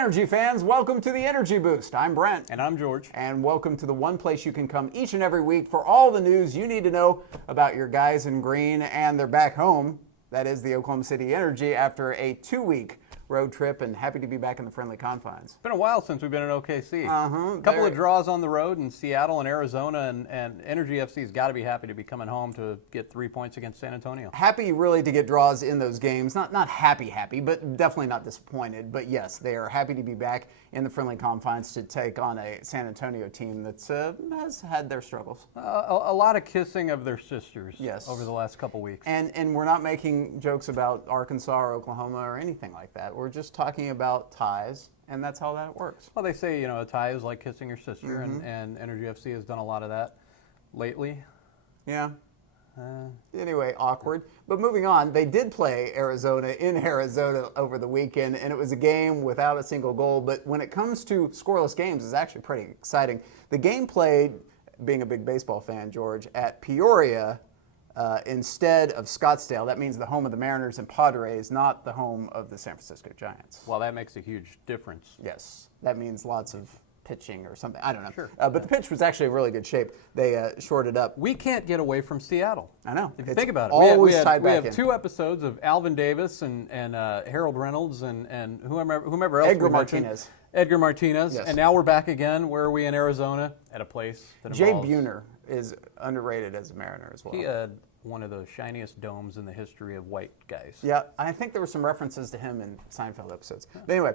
Energy fans, welcome to the Energy Boost. I'm Brent. And I'm George. And welcome to the one place you can come each and every week for all the news you need to know about your guys in green, and they're back home. That is the Oklahoma City Energy after a 2-week road trip, and happy to be back in the friendly confines. It's been a while since we've been in OKC. A couple There- of draws on the road in Seattle and Arizona, and Energy FC's got to be happy to be coming home to get 3 points against San Antonio. Happy really to get draws in those games. Not happy, but definitely not disappointed. But yes, they are happy to be back in the friendly confines to take on a San Antonio team that has had their struggles. A lot of kissing of their sisters Yes. over the last couple weeks. And we're not making jokes about Arkansas or Oklahoma or anything like that. We're just talking about ties, and that's how that works. Well, they say, a tie is like kissing your sister, and Energy FC has done a lot of that lately. Yeah. Anyway, awkward. But moving on, they did play Arizona in Arizona over the weekend, and it was a game without a single goal. But when it comes to scoreless games, it's actually pretty exciting. The game played, being a big baseball fan, George, at Peoria instead of Scottsdale. That means the home of the Mariners and Padres, not the home of the San Francisco Giants. Well, that makes a huge difference. Yes, that means lots of pitching or something. I don't know. Sure. But the pitch was actually in really good shape. They shorted up. We can't get away from Seattle. I know. If you It's think about it, always we tied back have in. 2 episodes of Alvin Davis and Harold Reynolds and whomever else. Edgar we mentioned. Martinez. Edgar Martinez. Yes. And now we're back again. Where are we in Arizona? At a place that Jay involves... Buhner is underrated as a Mariner as well. He had one of the shiniest domes in the history of white guys. Yeah, I think there were some references to him in Seinfeld episodes. But anyway,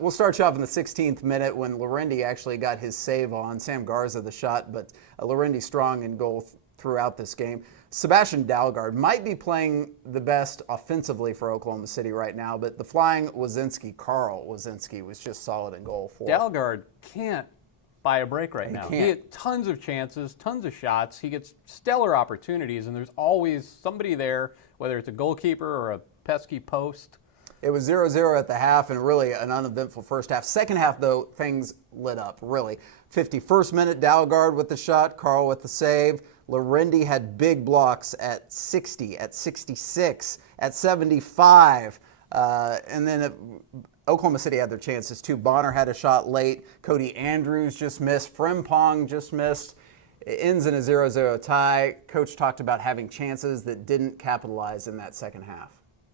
we'll start you off in the 16th minute when Lorendi actually got his save on Sam Garza, the shot, but Lorendi strong in goal throughout this game. Sebastian Dalgard might be playing the best offensively for Oklahoma City right now, but the flying Carl Wazinski, was just solid in goal for. Dalgard can't buy a break right now. can't. He had tons of chances, tons of shots. He gets stellar opportunities, and there's always somebody there, whether it's a goalkeeper or a pesky post. It was 0-0 at the half and really an uneventful first half. Second half, though, things lit up, really. 51st minute, Dalgard with the shot, Carl with the save. Lorendi had big blocks at 60, at 66, at 75. And then Oklahoma City had their chances, too. Bonner had a shot late. Cody Andrews just missed. Frimpong just missed. It ends in a 0-0 tie. Coach talked about having chances that didn't capitalize in that second half.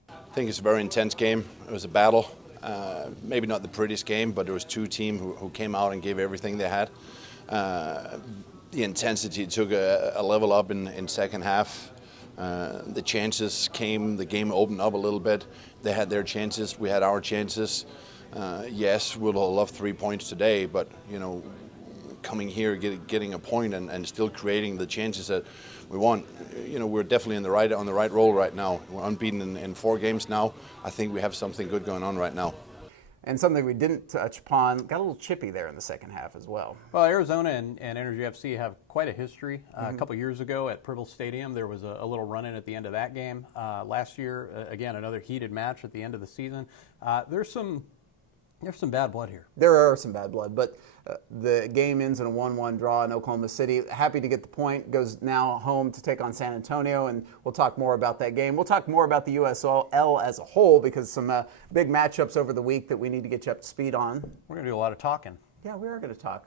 I think it's a very intense game. It was a battle. Maybe not the prettiest game, but there was 2 teams who came out and gave everything they had. The intensity took a level up in second half. The chances came, the game opened up a little bit. They had their chances, we had our chances. Yes, we'd all love 3 points today, but coming here, getting a point and still creating the chances that we want. We're definitely on the right roll right now. We're unbeaten in 4 games now. I think we have something good going on right now. And something we didn't touch upon, got a little chippy there in the second half as well. Well, Arizona and Energy FC have quite a history. A couple years ago at Purple Stadium, there was a little run-in at the end of that game. Last year, again, another heated match at the end of the season. There's some bad blood here. There are some bad blood, but the game ends in a 1-1 draw in Oklahoma City. Happy to get the point. Goes now home to take on San Antonio, and we'll talk more about that game. We'll talk more about the USL as a whole because some big matchups over the week that we need to get you up to speed on. We're going to do a lot of talking. Yeah, we are going to talk.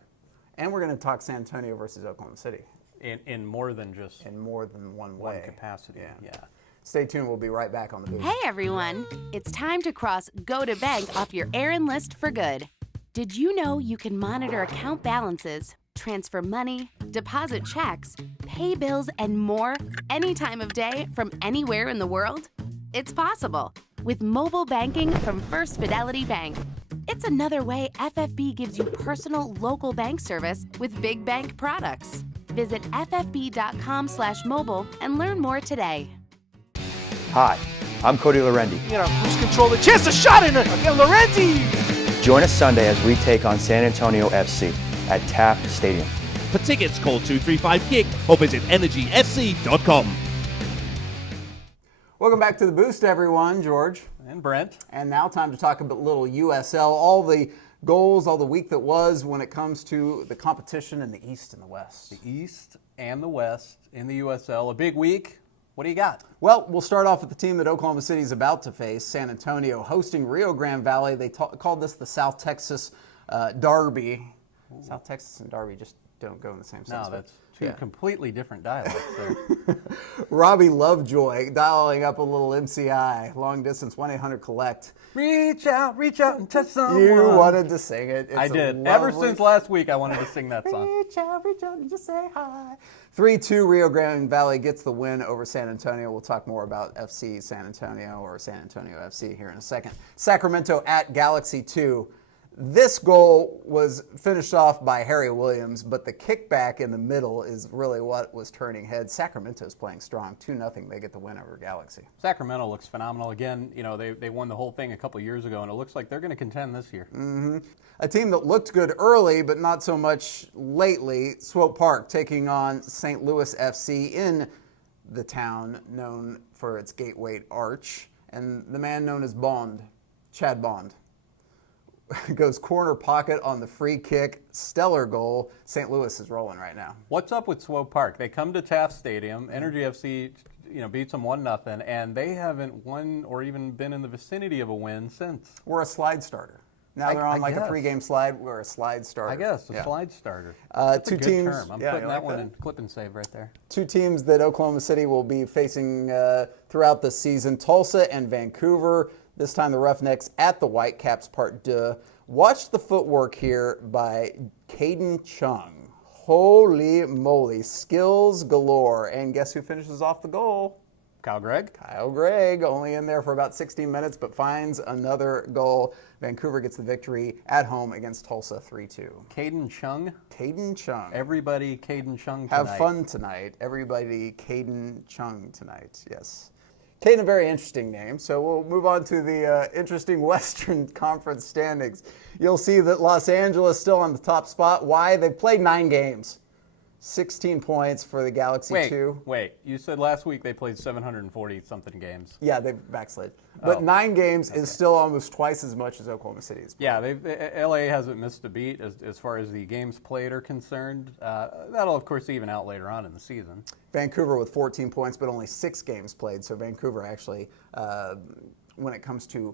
And we're going to talk San Antonio versus Oklahoma City. In more than just in more than one way. One capacity, yeah. Stay tuned. We'll be right back on the booth. Hey, everyone. It's time to cross Go to Bank off your errand list for good. Did you know you can monitor account balances, transfer money, deposit checks, pay bills, and more any time of day from anywhere in the world? It's possible with mobile banking from First Fidelity Bank. It's another way FFB gives you personal local bank service with big bank products. Visit ffb.com/mobile and learn more today. Hi, I'm Cody Lorendi. Who's control the chance, a shot in it again, Lorendi! Join us Sunday as we take on San Antonio FC at Taft Stadium. For tickets, call 235-GIG or visit energyfc.com. Welcome back to the Boost, everyone. George. And Brent. And now time to talk about a little USL, all the goals, all the week that was when it comes to the competition in the East and the West. The East and the West in the USL. A big week What do you got? Well, we'll start off with the team that Oklahoma City is about to face, San Antonio, hosting Rio Grande Valley. They called this the South Texas Derby. Ooh. South Texas and Derby just don't go in the same sentence. No, that's two completely different dialects there. Robbie Lovejoy dialing up a little MCI, long distance, 1-800-COLLECT. Reach out and touch someone. You wanted to sing it. I did. Ever since last week, I wanted to sing that song. Reach out and just say hi. 3-2 Rio Grande Valley gets the win over San Antonio. We'll talk more about FC San Antonio or San Antonio FC here in a second. Sacramento at Galaxy 2. This goal was finished off by Harry Williams, but the kickback in the middle is really what was turning heads. Sacramento's playing strong, 2-0. They get the win over Galaxy. Sacramento looks phenomenal. Again, they won the whole thing a couple years ago, and it looks like they're going to contend this year. Mm-hmm. A team that looked good early, but not so much lately, Swope Park taking on St. Louis FC in the town known for its Gateway Arch, and the man known as Bond, Chad Bond. Goes corner pocket on the free kick. Stellar goal. St. Louis is rolling right now. What's up with Swope Park? They come to Taft Stadium. Energy FC beats them 1-0, and they haven't won or even been in the vicinity of a win since. We're a slide starter. Now they're on like a 3-game slide. We're a slide starter. I guess, a slide starter. That's two a good teams, term. I'm putting that one in clip and save right there. Two teams that Oklahoma City will be facing throughout the season, Tulsa and Vancouver. This time the Roughnecks at the Whitecaps Part 2. Watch the footwork here by Caden Chung. Holy moly, skills galore. And guess who finishes off the goal? Kyle Gregg. Kyle Gregg, only in there for about 16 minutes, but finds another goal. Vancouver gets the victory at home against Tulsa 3-2. Caden Chung. Caden Chung. Everybody Caden Chung tonight. Have fun tonight. Everybody Caden Chung tonight, yes. Caden, a very interesting name, so we'll move on to the interesting Western Conference standings. You'll see that Los Angeles still on the top spot. Why? They've played 9 games. 16 points for the Galaxy 2. Wait, you said last week they played 740-something games. Yeah, they backslid. But 9 games is still almost twice as much as Oklahoma City's. Yeah, LA hasn't missed a beat as far as the games played are concerned. That'll, of course, even out later on in the season. Vancouver with 14 points, but only 6 games played. So Vancouver actually, when it comes to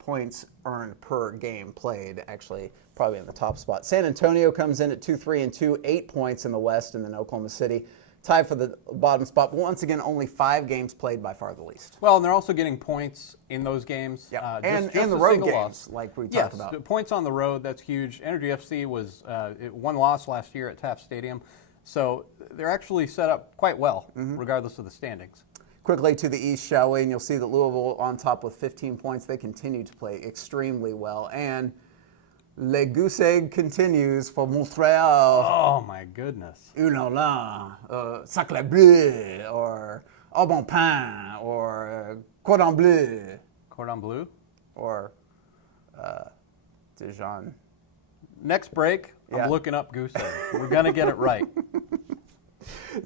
points earned per game played, actually probably in the top spot. San Antonio comes in at 2-3-2, 8 points in the West, and then Oklahoma City tied for the bottom spot. But once again, only 5 games played, by far the least. Well, and they're also getting points in those games. Yep. And the road games, like we talked about. Yes, points on the road, that's huge. Energy FC was one loss last year at Taft Stadium. So they're actually set up quite well, regardless of the standings. Quickly to the east, shall we? And you'll see that Louisville on top with 15 points. They continue to play extremely well. And Le Goose Egg continues for Montreal. Oh, my goodness. Ooh la la, Sacre Bleu, or Au Bon Pain, or Cordon Bleu. Cordon Bleu? Or Dijon. Next break, I'm looking up Goose Egg. We're going to get it right.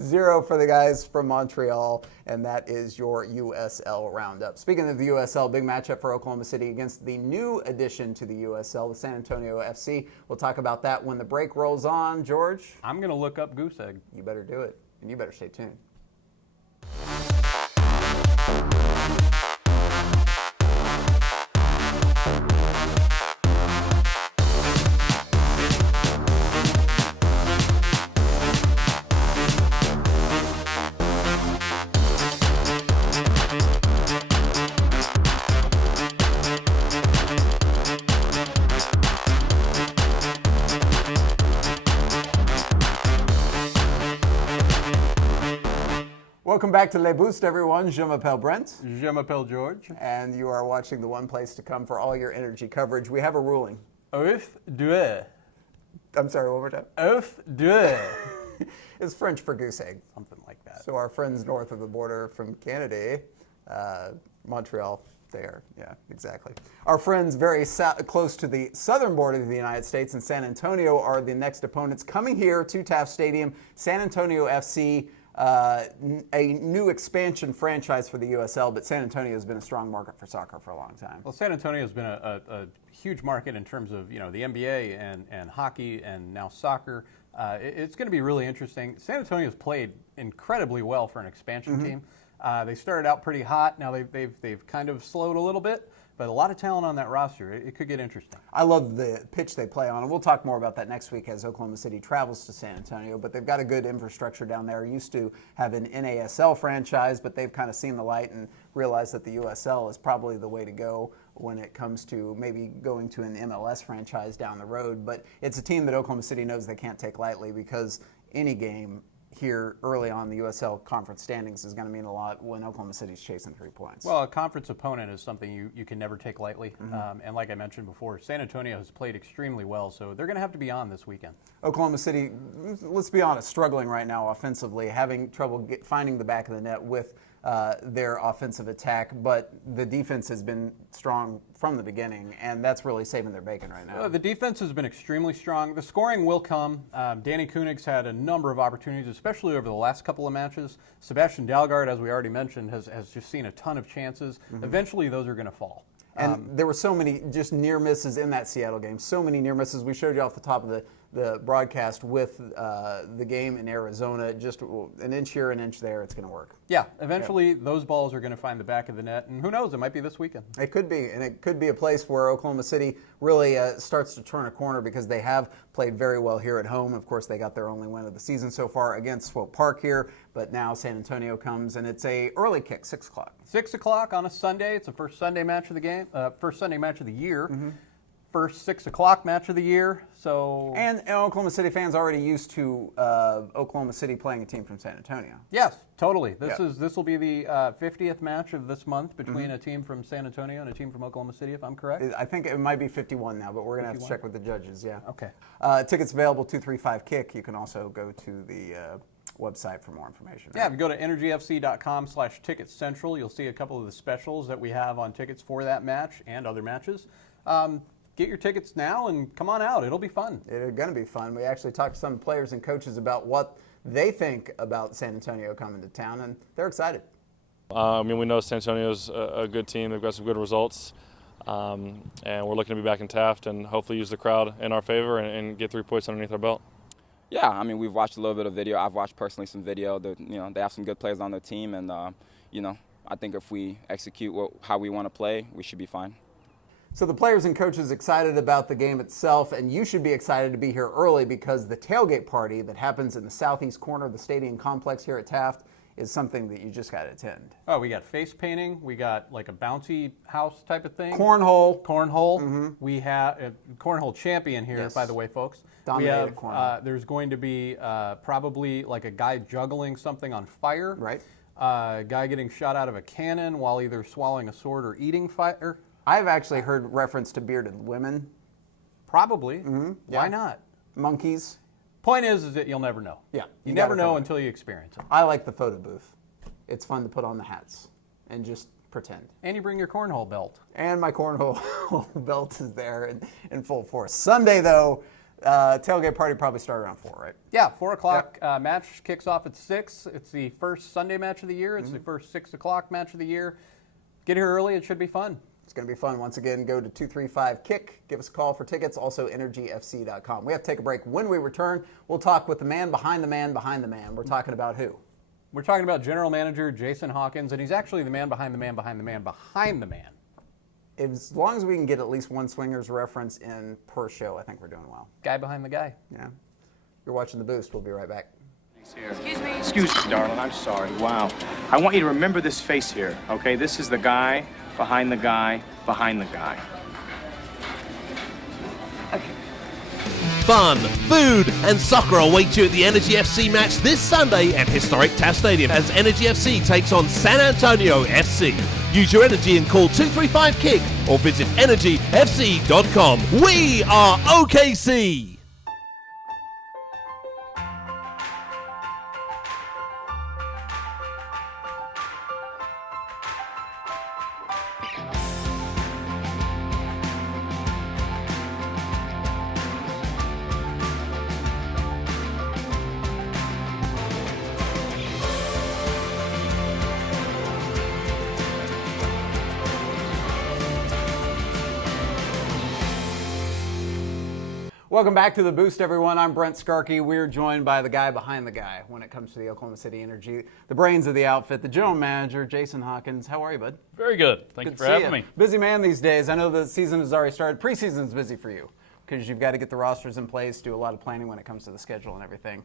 0 for the guys from Montreal, and that is your USL roundup. Speaking of the USL, big matchup for Oklahoma City against the new addition to the USL, the San Antonio FC. We'll talk about that when the break rolls on. George? I'm going to look up Goose Egg. You better do it, and you better stay tuned. Welcome back to Le Boost, everyone. Je m'appelle Brent. Je m'appelle George. And you are watching the one place to come for all your energy coverage. We have a ruling. Oeuf deux. I'm sorry, one more time. Oeuf deux. It's French for goose egg. Something like that. So our friends north of the border from Canada, Montreal, there. Yeah, exactly. Our friends very close to the southern border of the United States in San Antonio are the next opponents coming here to Taft Stadium. San Antonio FC, a new expansion franchise for the USL, but San Antonio has been a strong market for soccer for a long time. Well, San Antonio has been a huge market in terms of the NBA and hockey and now soccer. It's going to be really interesting. San Antonio's played incredibly well for an expansion team. They started out pretty hot. Now they've kind of slowed a little bit, but a lot of talent on that roster. It could get interesting. I love the pitch they play on, and we'll talk more about that next week as Oklahoma City travels to San Antonio, but they've got a good infrastructure down there. Used to have an NASL franchise, but they've kind of seen the light and realized that the USL is probably the way to go when it comes to maybe going to an MLS franchise down the road. But it's a team that Oklahoma City knows they can't take lightly, because any game here early on the USL conference standings is going to mean a lot when Oklahoma City's chasing 3 points. Well, a conference opponent is something you can never take lightly. And like I mentioned before, San Antonio has played extremely well, so they're going to have to be on this weekend. Oklahoma City, let's be honest, struggling right now offensively, having trouble finding the back of the net with their offensive attack, but the defense has been strong from the beginning, and that's really saving their bacon right now. The defense has been extremely strong. The scoring will come. Danny Koenig's had a number of opportunities, especially over the last couple of matches. Sebastian Dalgard, as we already mentioned, has just seen a ton of chances. Eventually, those are going to fall. And there were so many just near misses in that Seattle game. So many near misses. We showed you off the top of the broadcast with the game in Arizona. Just an inch here, an inch there. It's going to work. Yeah, eventually those balls are going to find the back of the net. And who knows, it might be this weekend. It could be. And it could be a place where Oklahoma City really starts to turn a corner, because they have played very well here at home. Of course, they got their only win of the season so far against Swope Park here. But now San Antonio comes, and it's a early kick, 6 o'clock. 6 o'clock on a Sunday. It's the first Sunday match of the game, first Sunday match of the year. First 6 o'clock match of the year. So And Oklahoma City fans already used to Oklahoma City playing a team from San Antonio. yes, totally. This will be the 50th match of this month between a team from San Antonio and a team from Oklahoma City, if I'm correct. I think it might be 51 now, but we're going to have to check with the judges. Yeah. Okay. Tickets available 235-KICK. You can also go to the website for more information. Yeah, if you go to energyfc.com/ticketcentral, you'll see a couple of the specials that we have on tickets for that match and other matches. Get your tickets now and come on out. It'll be fun. It's going to be fun. We actually talked to some players and coaches about what they think about San Antonio coming to town, and they're excited. We know San Antonio's a good team. They've got some good results, and we're looking to be back in Taft and hopefully use the crowd in our favor and get 3 points underneath our belt. Yeah, we've watched a little bit of video. I've watched personally some video. They have some good players on their team, and I think if we execute how we want to play, we should be fine. So the players and coaches excited about the game itself, and you should be excited to be here early, because the tailgate party that happens in the southeast corner of the stadium complex here at Taft is something that you just got to attend. Oh, we got face painting. We got like a bouncy house type of thing. Cornhole. We have a cornhole champion here, Yes. by the way, folks. Dominated cornhole. There's going to be probably like a guy juggling something on fire. Right. A guy getting shot out of a cannon while either swallowing a sword or eating fire. I've actually heard reference to bearded women. Probably. Yeah. Why not? Monkeys. Point is that you'll never know. Yeah, You you never gotta know come. until you experience it. I like the photo booth. It's fun to put on the hats and just pretend. And you bring your cornhole belt. And my cornhole belt is there in full force. Sunday, though, tailgate party probably start around 4, right? Yeah, 4 o'clock. Match kicks off at 6. It's the first Sunday match of the year. It's the first 6 o'clock match of the year. Get here early. It should be fun. It's going to be fun. Once again, go to 235-KICK. Give us a call for tickets. Also, energyfc.com. We have to take a break. When we return, we'll talk with the man behind the man behind the man. We're talking about who? We're talking about General Manager Jason Hawkins, and he's actually the man behind the man behind the man behind the man. As long as we can get at least one Swingers reference in per show, I think we're doing well. Guy behind the guy. Yeah. You're watching The Boost. We'll be right back. Excuse me, darling. I'm sorry. Wow. I want you to remember this face here, okay? This is the guy behind the guy behind the guy. Fun, food, and soccer await you at the Energy FC match this Sunday at historic Taft Stadium as Energy FC takes on San Antonio FC. Use your energy and call 235-KICK or visit energyfc.com. We are OKC! Welcome back to The Boost, everyone. I'm Brent Skarkey. We're joined by the guy behind the guy when it comes to the Oklahoma City Energy, the brains of the outfit, the general manager, Jason Hawkins. How are you, bud? Very good. Thank you for having me. Busy man these days. I know the season has already started. Preseason's busy for you because you've got to get the rosters in place, do a lot of planning when it comes to the schedule and everything.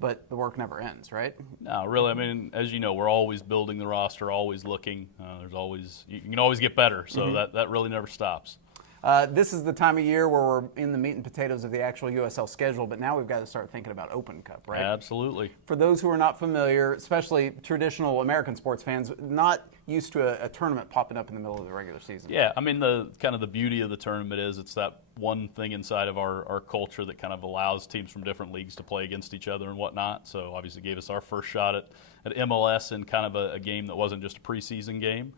But the work never ends, right? No, really. I mean, as you know, we're always building the roster, always looking. You can always get better, so that really never stops. This is the time of year where we're in the meat and potatoes of the actual USL schedule, but now we've got to start thinking about Open Cup, right? Absolutely. For those who are not familiar, especially traditional American sports fans, not used to a tournament popping up in the middle of the regular season. Yeah, I mean, the beauty of the tournament is it's that one thing inside of our culture that kind of allows teams from different leagues to play against each other and whatnot. So obviously gave us our first shot at MLS in kind of a game that wasn't just a preseason game.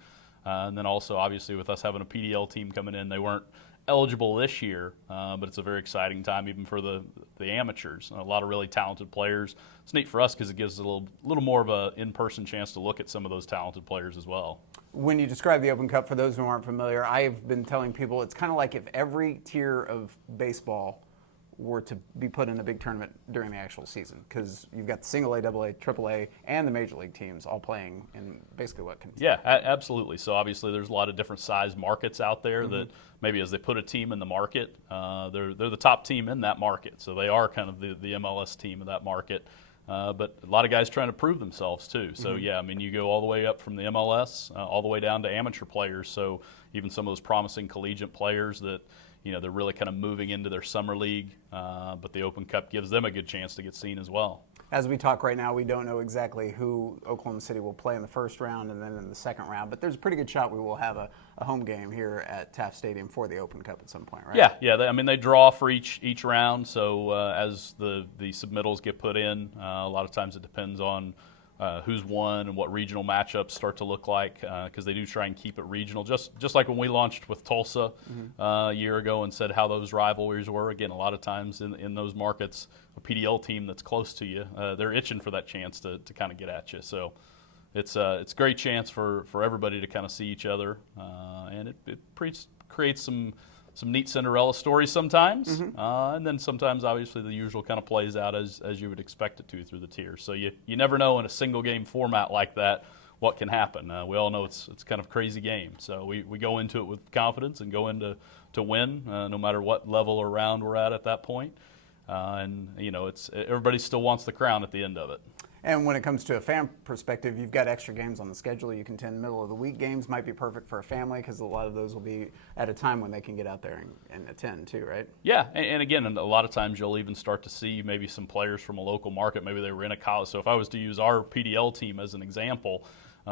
And then also, obviously, with us having a PDL team coming in, they weren't eligible this year, but it's a very exciting time even for the amateurs. A lot of really talented players. It's neat for us because it gives us a little more of an in-person chance to look at some of those talented players as well. When you describe the Open Cup, for those who aren't familiar, I've been telling people it's kind of like if every tier of baseball were to be put in a big tournament during the actual season, because you've got the single A, double A, triple A, and the major league teams all playing in basically what can. Yeah, absolutely. So obviously there's a lot of different size markets out there that maybe as they put a team in the market, they're the top team in that market. So they are kind of the MLS team of that market. But a lot of guys trying to prove themselves too. So yeah, I mean, you go all the way up from the MLS, all the way down to amateur players. So even some of those promising collegiate players that, you know, they're really kind of moving into their summer league, but the Open Cup gives them a good chance to get seen as well. As we talk right now, we don't know exactly who Oklahoma City will play in the first round and then in the second round, but there's a pretty good shot we will have a home game here at Taft Stadium for the Open Cup at some point, right? Yeah. I mean, they draw for each round, so as the submittals get put in, a lot of times it depends on who's won and what regional matchups start to look like, because they do try and keep it regional. Just like when we launched with Tulsa a year ago and said how those rivalries were. Again, a lot of times in those markets, a PDL team that's close to you, they're itching for that chance to kind of get at you. So it's a great chance for everybody to kind of see each other, and it creates some neat Cinderella stories sometimes, and then sometimes obviously the usual kind of plays out as you would expect it to through the tiers. So you never know in a single game format like that what can happen. We all know it's kind of a crazy game, so we go into it with confidence and go into to win, no matter what level or round we're at that point. And you know, everybody still wants the crown at the end of it. And when it comes to a fan perspective, you've got extra games on the schedule. You can attend middle of the week games. Might be perfect for a family because a lot of those will be at a time when they can get out there and attend too, right? Yeah, and again, a lot of times you'll even start to see maybe some players from a local market. Maybe they were in a college. So if I was to use our PDL team as an example,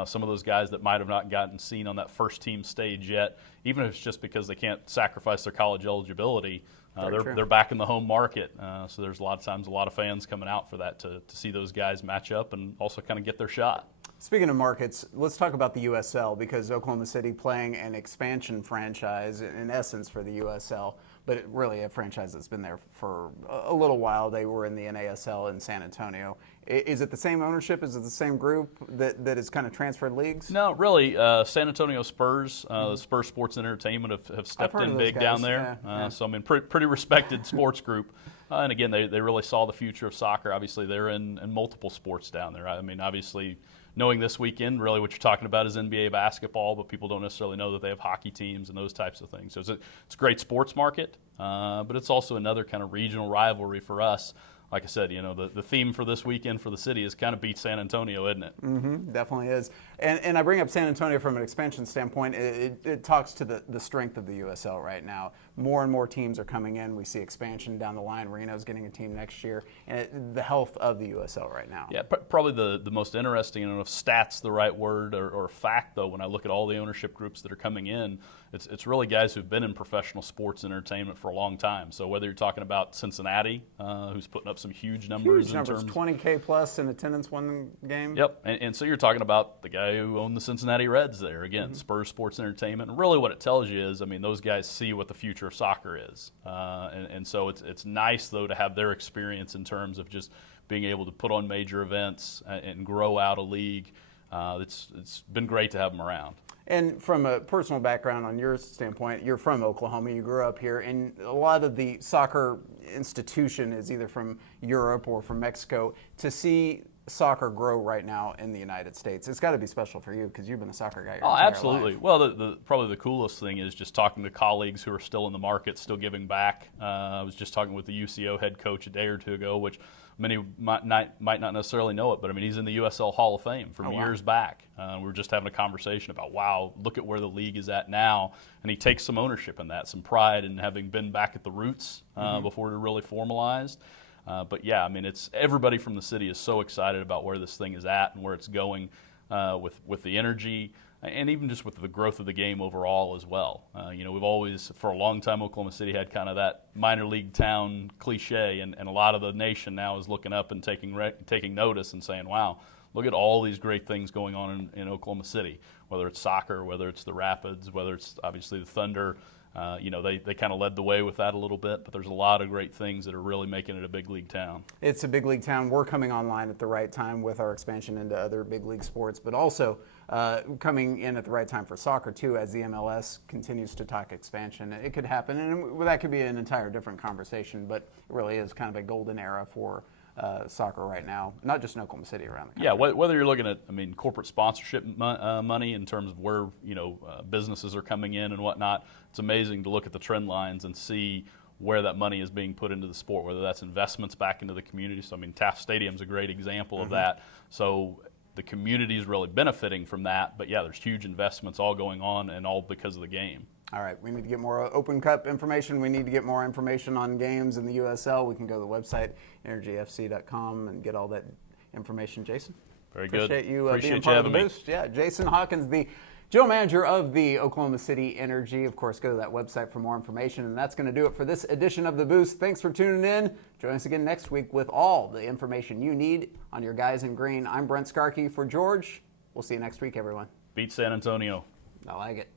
some of those guys that might have not gotten seen on that first team stage yet, even if it's just because they can't sacrifice their college eligibility, they're back in the home market. So there's a lot of times a lot of fans coming out for that to see those guys match up and also kind of get their shot. Speaking of markets, let's talk about the USL, because Oklahoma City playing an expansion franchise in essence for the USL, but really a franchise that's been there for a little while. They were in the NASL in San Antonio. Is it the same ownership? Is it the same group that has kind of transferred leagues? No, really. San Antonio Spurs, the Spurs Sports and Entertainment have stepped in big down there. So, I mean, pretty respected sports group. And again, they really saw the future of soccer. Obviously, they're in multiple sports down there. I mean, obviously, knowing this weekend, really what you're talking about is NBA basketball, but people don't necessarily know that they have hockey teams and those types of things. So it's a great sports market, but it's also another kind of regional rivalry for us. Like I said, you know, the theme for this weekend for the city is kind of beat San Antonio, isn't it? Definitely is. And I bring up San Antonio from an expansion standpoint. It talks to the strength of the USL right now. More and more teams are coming in. We see expansion down the line. Reno's getting a team next year. And the health of the USL right now. Yeah, probably the most interesting, I don't know if stat's the right word or fact, though, when I look at all the ownership groups that are coming in, it's really guys who've been in professional sports and entertainment for a long time. So whether you're talking about Cincinnati, who's putting up some huge numbers. 20K plus in attendance one game. Yep, and so you're talking about the guy who owned the Cincinnati Reds there. Again, Spurs Sports and Entertainment. And really what it tells you is, I mean, those guys see what the future of soccer is. And so it's nice, though, to have their experience in terms of just being able to put on major events and grow out a league. It's been great to have them around. And from a personal background on your standpoint, you're from Oklahoma, you grew up here, and a lot of the soccer institution is either from Europe or from Mexico. To see soccer grow right now in the United States, it's got to be special for you because you've been a soccer guy your entire absolutely. life. Well, probably the coolest thing is just talking to colleagues who are still in the market, still giving back. I was just talking with the UCO head coach a day or two ago, which many might not necessarily know it, but I mean, he's in the USL Hall of Fame from years back. We were just having a conversation about, wow, look at where the league is at now, and he takes some ownership in that, some pride in having been back at the roots before it really formalized. But yeah, I mean, it's everybody from the city is so excited about where this thing is at and where it's going with the energy and even just with the growth of the game overall as well. We've always, for a long time, Oklahoma City had kind of that minor league town cliche, and a lot of the nation now is looking up and taking notice and saying, wow, look at all these great things going on in Oklahoma City, whether it's soccer, whether it's the Rapids, whether it's obviously the Thunder. They kind of led the way with that a little bit, but there's a lot of great things that are really making it a big league town. It's a big league town. We're coming online at the right time with our expansion into other big league sports, but also coming in at the right time for soccer too, as the MLS continues to talk expansion. It could happen, and that could be an entire different conversation, but it really is kind of a golden era for soccer right now, not just in Oklahoma City, around the country. Yeah, whether you're looking at, corporate sponsorship money in terms of where, businesses are coming in and whatnot, it's amazing to look at the trend lines and see where that money is being put into the sport, whether that's investments back into the community. So, Taft Stadium's a great example of that. So the community is really benefiting from that. But, yeah, there's huge investments all going on, and all because of the game. All right, we need to get more Open Cup information. We need to get more information on games in the USL. We can go to the website, energyfc.com, and get all that information. Jason? Very good. Appreciate you Appreciate being you part of the having me. boost. Yeah, Jason Hawkins, the general manager of the Oklahoma City Energy. Of course, go to that website for more information. And that's going to do it for this edition of The Boost. Thanks for tuning in. Join us again next week with all the information you need on your guys in green. I'm Brent Skarkey for George. We'll see you next week, everyone. Beat San Antonio. I like it.